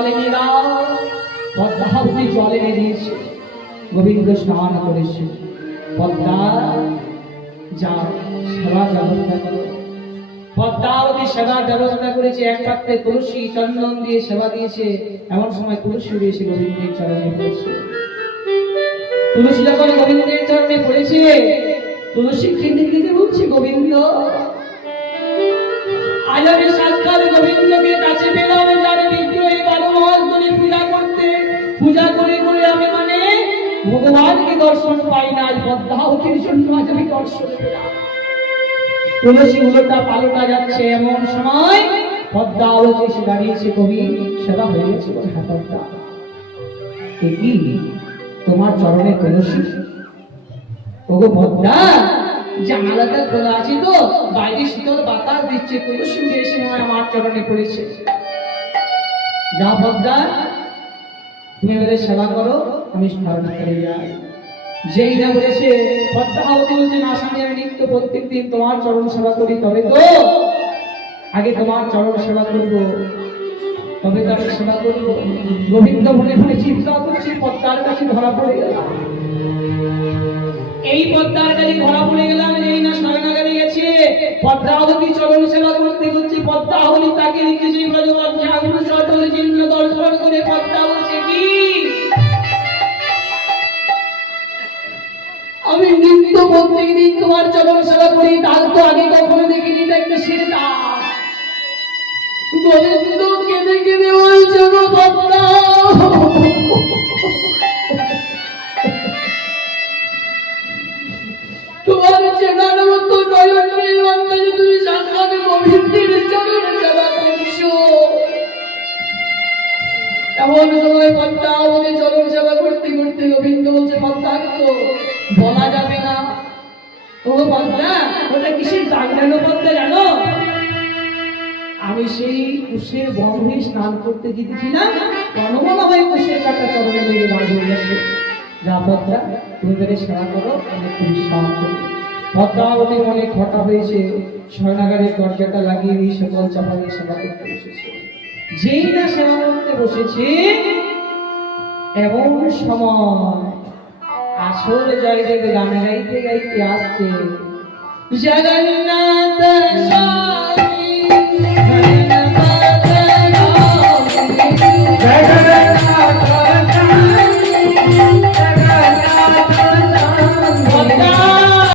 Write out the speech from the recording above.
জলে নিলাম। পদ্মাবতী জলে এনে দিয়েছে, গোবিন্দ স্নান করেছে। পদ্মা যা সেবার ব্যবস্থা করো। পদ্মাবতী সেবার ব্যবস্থা করেছে, এক পাত্রে তুলসী চন্দন দিয়ে সেবা দিয়েছে। এমন সময় তুলসী দিয়েছে গোবিন্দের চরণে পড়েছে। তুলসী যখন গোবিন্দের চরণে পড়েছে, তুলসী কেঁদে কেঁদে বলছে, গোবিন্দ আজ আমি সাক্ষাৎ গোবিন্দকে কাছে পেলাম, যার বিগ্রহে 12 মাস ধরে পূজা করে করে আমি ভগবানকে দর্শন পাই না। পদ্মাবতীর জন্য আজ আমি দর্শন পেলাম। তুলসী উলোটা পালটা যাচ্ছে, এমন সময় পদ্মাবতী এসে দাঁড়িয়েছে। কবি সেবা হয়ে গেছে। পদ্মা কি তোমার চরণে তুলসী? ওগো পদ্মা, জানালাটা খোলা আছে তো, বাইরে শীতল বাতাস দিচ্ছে, তুলসী এসে আমার চরণে পড়েছে। যা পদ্মা, তুমি এবারে সেবা করো, আমি স্মরণ করে যাই। যেই না বলেছে, পদ্মাবতী বলছে, না স্বামী, আমি নিত্য প্রত্যেক দিন তোমার চরণ সেবা করি, তবে তো আগে তোমার চরণ সেবা করবো, তবে তো আমি সেবা করবো। গোবিন্দ মনে মনে চিন্তা করছে, পদ্মার কাছে ধরা পড়ে গেলাম। এই পদ্মার কাছে ধরা পড়ে গেলাম। এই না স্নানাগারে গেছে, পদ্মাবতী চরণ সেবা করতে করতে পদ্মাবতী তাকে লিখেছে, দর্শন করে পদ্মা বলছে, কি আমি নিত্য প্রত্যেক দিন তোমার চরণ সেবা করি, তার তো আগে কখনো দেখিনি, একটা সেটা গোবিন্দ কেঁদে কেঁদে বলছে, গো পদ্মা, তোমার চেনার মতো নয়নের মাধ্যমে তুমি সাক্ষাৎ গোবিন্দের চরণ সেবা করছো। এমন সময় পদ্মাবতী চরণ সেবা করতে করতে গোবিন্দ বলছে, পদ্মা তো বলা যাবে না। ও পদ্মা, ওটা কিসের দাগ জানো পদ্মা? জানো, আমি সেই কুশের বন্ধে স্নান করতে জিতেছিলাম, মনে হয় কুশের কাটা চরণে লেগে দাগ হয়ে গেছে। যা পদ্মা, তুমি বেড়ে সেবা করো, আমি খুব সাহায্য করি। পদ্মাবতী মনে খটা হয়েছে, শয়নাগারের দরজাটা লাগিয়ে দিয়ে সকল চাপা দিয়ে সেবা করতে বসেছে। যেই না সেবা করতে বসেছে, এমন সময় আসল জয়দেব গান গাইতে গাইতে আসছে, জগন্নাথ